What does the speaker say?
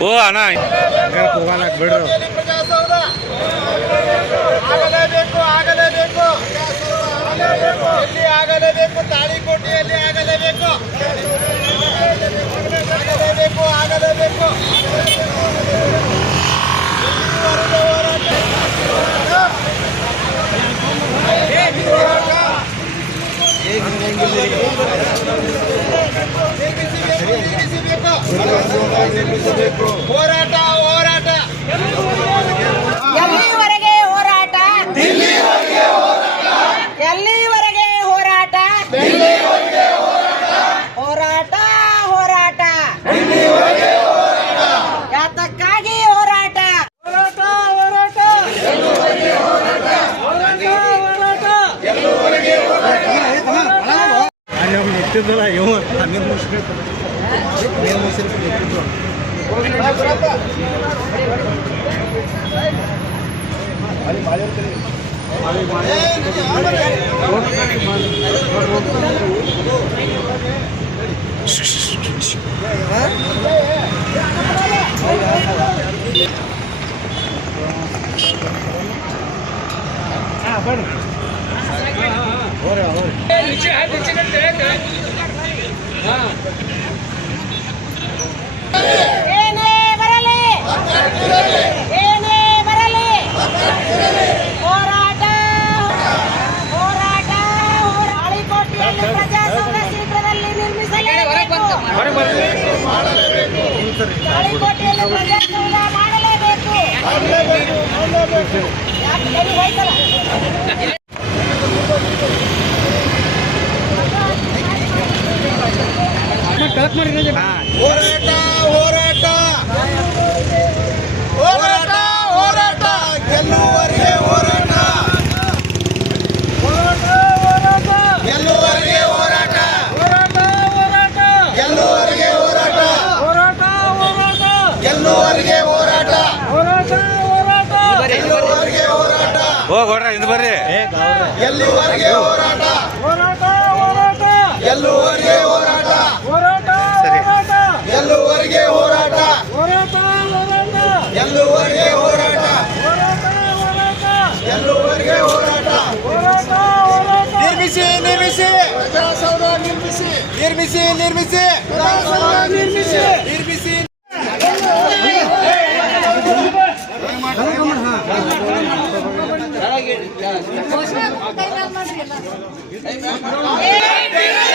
ಓ ಅಣ್ಣ ಪ್ರಜಾಸೌಧ ಆಗಲೇಬೇಕು ಆಗಲೇಬೇಕು ಎಲ್ಲಿ ಆಗಲೇಬೇಕು ತಾಳಿಕೋಟೆಯಲ್ಲಿ ಆಗಲೇಬೇಕು ಆಗಲೇಬೇಕು ಆಗಲೇಬೇಕು ಹೋರಾಟ ಹೋರಾಟ ಎಲ್ಲಿವರೆಗೆ ಹೋರಾಟ ಎಲ್ಲಿವರೆಗೆ ಹೋರಾಟ ಹೋರಾಟ ಹೋರಾಟ ಯಾತಕ್ಕಾಗಿ ಹೋರಾಟ ಹೋರಾಟ ಹೋರಾಟ ಎತ್ತಿದ್ದಲ್ಲ ಇವ ಆಮೇಲೆ ಮುಗಿಸ್ಬೇಕು ಏನೇ ಬರಲಿ ಏನೇ ಬರಲಿ ಹೋರಾಟ ಹೋರಾಟ ತಾಳಿಕೋಟೆಯಲ್ಲಿ ಪ್ರಜಾಸೌಧ ಶೀಘ್ರದಲ್ಲಿ ನಿರ್ಮಿಸಲೇಬೇಕು ತಾಳಿಕೋಟೆಯಲ್ಲಿ ಪ್ರಜಾಸೌಧ ಮಾಡಲೇಬೇಕು ಯಾಕೆ ಎಲ್ಲಿ ಹೋಯ್ತಲ್ಲ ಹೋರಾಟ ಹೋರಾಟ ಹೋರಾಟ ಹೋರಾಟ ಗೆಲ್ಲುವವರೆಗೆ ಹೋರಾಟ ಗೆಲ್ಲುವವರೆಗೆ ಹೋರಾಟ ಗೆಲ್ಲುವವರೆಗೆ ಹೋರಾಟ ಗೆಲ್ಲುವವರೆಗೆ ಹೋರಾಟ ಗೆಲ್ಲುವವರೆಗೆ ಹೋರಾಟ ಓ ಗೌಡ್ರ ಇದು ಬರ್ರಿ ಗೆಲ್ಲುವವರೆಗೆ ಹೋರಾಟ ಗೆಲ್ಲುವವರೆಗೆ ಹೋರಾಟ ಗೆಲ್ಲುವವರೆಗೆ ಹೋರಾಟ ಗೆಲ್ಲುವವರೆಗೆ ಹೋರಾಟ ಗೆಲ್ಲುವವರೆಗೆ ಹೋರಾಟ ನಿರ್ಮಿಸಿ ನಿರ್ಮಿಸಿ ಪ್ರಜಾಸೌಧ ನಿರ್ಮಿಸಿ ನಿರ್ಮಿಸಿ ನಿರ್ಮಿಸಿ ನಿರ್ಮಿಸಿ ನಿರ್ಮಿಸಿ ಏ